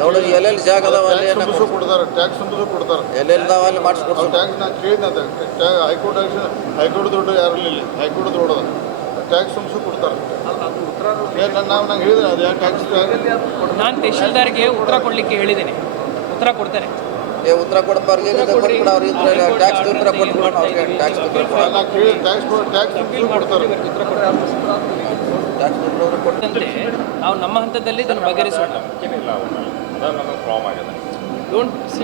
ನೋಡಿ ಎಲ್ಲೆಲ್ಲಿ ಜಾಗ ಅದಾವ ಅಲ್ಲಿ ಕೊಡ್ತಾರೆ, ಟ್ಯಾಕ್ಸ್ ಕೊಡ್ತಾರೆ, ಎಲ್ಲೆಲ್ಲಿ ಅಲ್ಲಿ ಮಾಡಿಸ್ಕೊಡ್ತಾರೆ. ಟ್ಯಾಕ್ಸ್ ನಾನು ಕೇಳಿದ್ದೆ, ಹೈಕೋರ್ಟ್ ದುಡ್ಡು ಯಾರು ಇಲ್ಲ, ಹೈಕೋರ್ಟ್ ದುಡ್ಡು ಟ್ಯಾಕ್ಸ್ ಕೊಡ್ತಾರೆ. ನಂಗೆ ಹೇಳಿದ್ರೆ ಅದು ಯಾಕೆ ಟ್ಯಾಕ್ಸ್ ನಾನು ತಹಶೀಲ್ದಾರ್ಗೆ ಉತ್ತರ ಕೊಡಲಿಕ್ಕೆ ಹೇಳಿದ್ದೇನೆ, ಉತ್ತರ ಕೊಡ್ತಾರೆ. ಉತ್ತರ ಕೊಡಬಾರ್ದು ಟ್ಯಾಕ್ಸ್ ಉತ್ತರ ಕೊಟ್ಬಿಡೋಣ ಅವ್ರಿಗೆ. ಟ್ಯಾಕ್ಸ್ ಕೊಟ್ಟಂತೆ ನಾವು ನಮ್ಮ ಹಂತದಲ್ಲಿ ಇದನ್ನು ಬಗೆಹರಿಸೋಣ.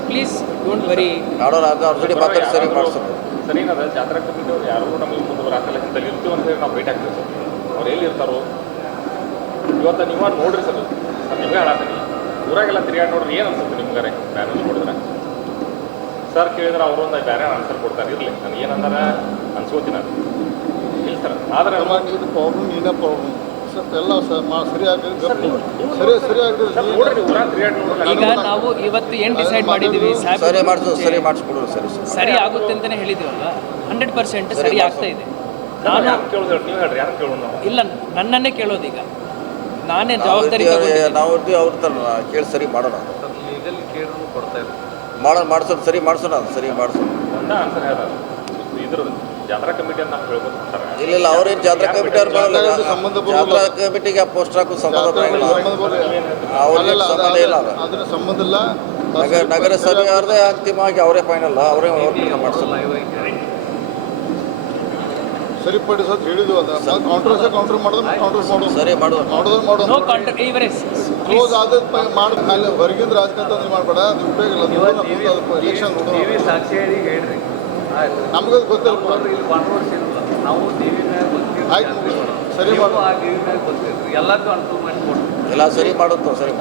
Please don't worry. ನೋಡೋಣ, ಅದು ಅವ್ರ ಜೊತೆ ಮಾತಾಡಿ ಸರಿ ಮಾಡಿಸೋದು. ಸರಿ, ಏನದ ಜಾತ್ರಾ ಕಮಿಟಿ ಅವ್ರು ಯಾರು ನಮಗೆ ಮುಂದೆ ಬರಾಕಲ್ಲ ಇಂಥಲ್ಲಿ ಇರ್ತೀವಿ ಅಂತ ಹೇಳಿ ನಾವು ಭೇಟಿ ಆಗ್ತೀವಿ ಸರ್. ಅವ್ರು ಎಲ್ಲಿ ಇರ್ತಾರೋ ಇವತ್ತು ನೀವು ನೋಡ್ರಿ ಸರ್. ನಿಮಗೆ ಹೇಳತ್ತೀನಿ, ಊರಾಗೆಲ್ಲ ತಿರುಗಾಡಿ ನೋಡ್ರಿ, ಏನು ಅನ್ಸುತ್ತೆ ನಿಮ್ಗಾರೆ ಬ್ಯಾನರ್ ಕೊಡಿದ್ರೆ ಸರ್ ಕೇಳಿದ್ರೆ ಅವರು ಒಂದು ಬೇರೆ ಆನ್ಸರ್ ಕೊಡ್ತಾರೆ. ಇರಲಿ, ನಾನು ಏನಂದ್ರೆ ಅನ್ಸ್ಕೋತೀನಿ ಅದು ಇಲ್ಲ ಸರ್. ಆದರೆ ಇದು ಪ್ರಾಬ್ಲಮ್ ಏನೇ ಪ್ರಾಬ್ಲಮ್ ಎಲ್ಲ ಸರಿಯಾಗಿ ಈಗ ನಾವು ಇವತ್ತು ಏನು ಡಿಸೈಡ್ ಮಾಡಿದ್ದೀವಿ, ಸರಿ ಆಗುತ್ತೆ ಅಂತಲೇ ಹೇಳಿದ್ದೀವಲ್ಲ, 100% ಸರಿ ಆಗ್ತಾ ಇದೆ. ನಾನು ಕೇಳೋದು ನೀವು ಹೇಳ್ರಿ, ಯಾರು ಕೇಳೋಣ? ಇಲ್ಲ, ನನ್ನನ್ನೇ ಕೇಳೋದೀಗ, ನಾನೇ ಜವಾಬ್ದಾರಿ ನಾವು ಅವ್ರ ಥರ ಕೇಳಿ ಸರಿ ಮಾಡೋಣ. ಮಾಡಿಸೋಣ, ಸರಿ ಮಾಡಿಸೋಣ, ಸರಿ ಮಾಡಿಸೋಣ. ಒಂದ ಆನ್ಸರ್ ಹೇಳೋದು ಇದ್ರದ್ದು ಜಾತ್ರಾ ಕಮಿಟಿ ಅಂತ ನಾವು ಹೇಳ್ಬೋದು. ಇಲ್ಲ, ಅವ್ರೇನು ಜಾತ್ರಾ ಕಮಿಟಿ ಅವ್ರು ಮಾಡಲ್ಲ. ಜಾತ್ರಾ ಕಮಿಟಿಗೆ ಪೋಸ್ಟರ್ ಹಾಕೋ ಸಂಬಂಧ ಇಲ್ಲ. ಅದರ ಸಂಬಂಧ ಇಲ್ಲ. ನಗರಸಭೆ ಅವ್ರದೇ ಅಂತಿಮವಾಗಿ ಅವರೇ ಫೈನಲ್, ಅವರೇ ಮಾಡಿಸೋಣ. ಸರಿಪಡಿಸೋದು ಹೇಳಿದ್ವು. ಅದು ಕೌಂಟರ್ ಮಾಡೋದು ಸರಿ ಮಾಡೋದು ಕ್ಲೋಸ್ ಆದ ಮಾಡಿ ಹೊರಗಿಂದ ರಾಜಕಾರಣ ಮಾಡಬೇಡ, ಅದು ಉಪಯೋಗ ಇಲ್ಲ. ಎಲೆಕ್ಷನ್ ನಮ್ಗೆ ಗೊತ್ತಿಲ್ಲ, ಆಯ್ತು ಸರಿ ಮಾಡೋದು, ಎಲ್ಲರಿಗೂ ಅನುಕೂಲ ಮಾಡಿ ಎಲ್ಲ ಸರಿ ಮಾಡುತ್ತೋ ಸರಿ.